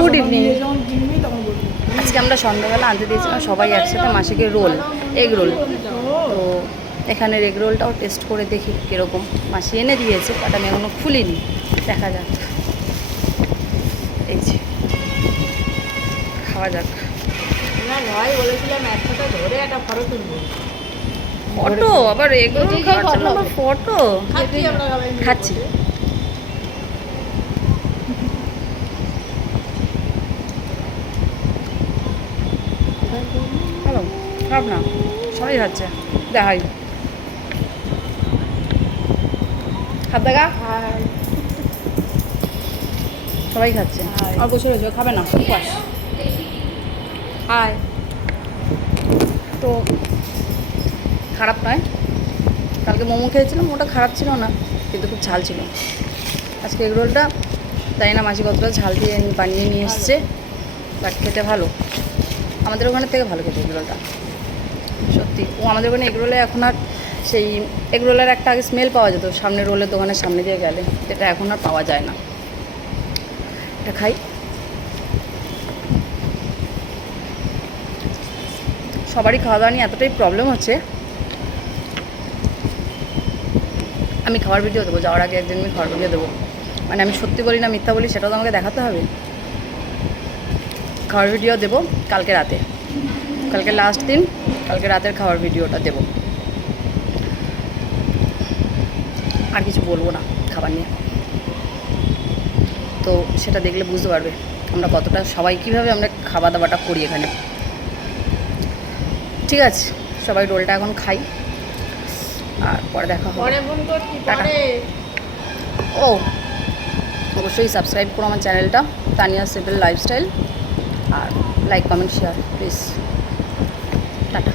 Good evening. আজকে আমরা সন্ধ্যাবেলা আনতে দিয়েছিলাম সবাই একসাথে মাসিকে রোল, এগ রোল। তো এখানের এগ রোলটাও টেস্ট করে দেখি কীরকম। মাসি এনে দিয়েছে, বাট আমি এখনও খুলিনি, দেখা যাক। এই যে খাওয়া যাক। ভাই বলেছিলাম একসাথে ধরে একটা ফটো তুলবো। ফটো আবার এগ রোল খাওয়ার জন্য আবার ফটো? খাচ্ছি। হ্যালো, খারাপ না, সবাই খাচ্ছে। দেখাই খাপ দেখা, সবাই খাচ্ছে। অল্প ছেড়ে যাও, খাবে না বাস। হাই। তো খারাপ নয়, কালকে মোমো খেয়েছিলাম, ওটা খারাপ ছিল না, কিন্তু খুব ঝাল ছিল। আজকে এগ রোলটা জানি না মাসি কতটা ঝাল দিয়ে বানিয়ে নিয়ে এসছে, বাট খেতে ভালো। আমাদের ওখানের থেকে ভালো খেতে এগ রোলটা, সত্যি। ও আমাদের ওখানে এগ রোলে এখন আর সেই এগ রোলের একটা আগে স্মেল পাওয়া যেত সামনে রোলের দোকানের সামনে দিয়ে গেলে, যেটা এখন আর পাওয়া যায় না। এটা খাই। সবারই খাওয়া দাওয়া নিয়ে এতটাই প্রবলেম হচ্ছে, আমি খাওয়ার ভিডিও দেবো, যাওয়ার আগে একদিন আমি খাওয়ার ভিডিও দেবো। মানে আমি সত্যি বলি না মিথ্যা বলি সেটাও তো আমাকে দেখাতে হবে। খাওয়ার ভিডিও দেবো কালকে রাতে, কালকে লাস্ট দিন, কালকে রাতের খাওয়ার ভিডিওটা দেবো। আর কিছু বলবো না খাবার নিয়ে, তো সেটা দেখলে বুঝতে পারবে আমরা কতটা সবাই কীভাবে আমরা খাওয়া দাওয়াটা করি এখানে। ঠিক আছে, সবাই রোলটা এখন খাই, আর পরে দেখা হবে। টাটা। ও অবশ্যই সাবস্ক্রাইব করো আমার চ্যানেলটা, তানিয়া সিম্পল লাইফস্টাইল, আর like comment share please. Tata.